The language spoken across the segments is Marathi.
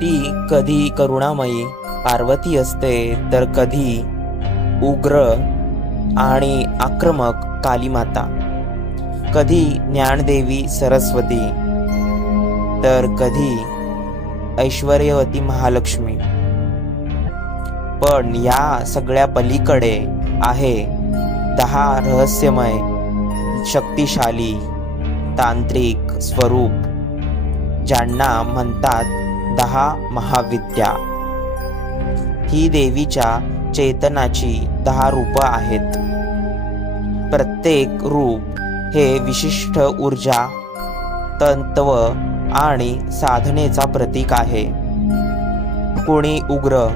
ती कधी करुणामयी पार्वती असते तर कधी उग्र आणि आक्रमक कालीमाता, कधी ज्ञानदेवी सरस्वती तर कधी ऐश्वर्यवती महालक्ष्मी. पण या सगळ्या पलीकडे आहे 10 रहस्यमय शक्तिशाली तांत्रिक स्वरूप, ज्यांना म्हणतात 10 महाविद्या. ही देवीच्या चेतनाची 10 रूप आहेत. प्रत्येक रूप हे विशिष्ट ऊर्जा, तत्व आणि साधनेचा प्रतीक आहे. कोणी उग्र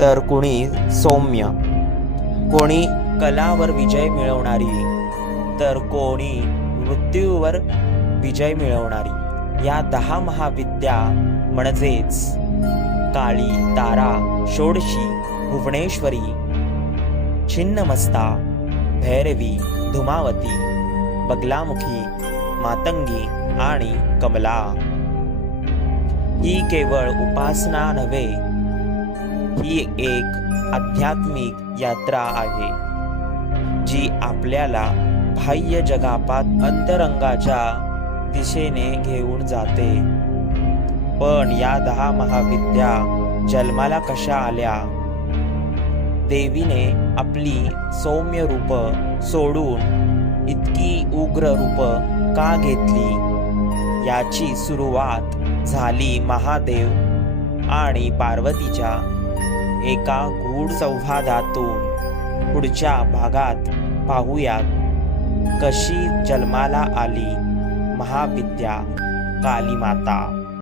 तर कोणी सौम्य, कोणी कलावर विजय मिळवणारी तर कोणी मृत्यूवर विजय मिळवणारी. या 10 महाविद्या म्हणजेच काळी, तारा, षोडशी, भुवनेश्वरी, छिन्नमस्ता, भैरवी, धुमावती, बगलामुखी, मातंगी आणि कमला. ही केवळ उपासना नव्हे, ही एक आध्यात्मिक यात्रा आहे, जी आपल्याला बाह्य जगापात अंतरंगाच्या दिशेने घेऊन जाते. पण या 10 महाविद्या जन्माला कशा आल्या? देवीने आपली सौम्य रूप सोडून इतकी उग्र रूप का घेतली? याची सुरुवात झाली महादेव आणि पार्वतीच्या एका गूढ संवादातून. पुढच्या भागात पाहूयात कशी जन्माला आली महाविद्या कालीमाता.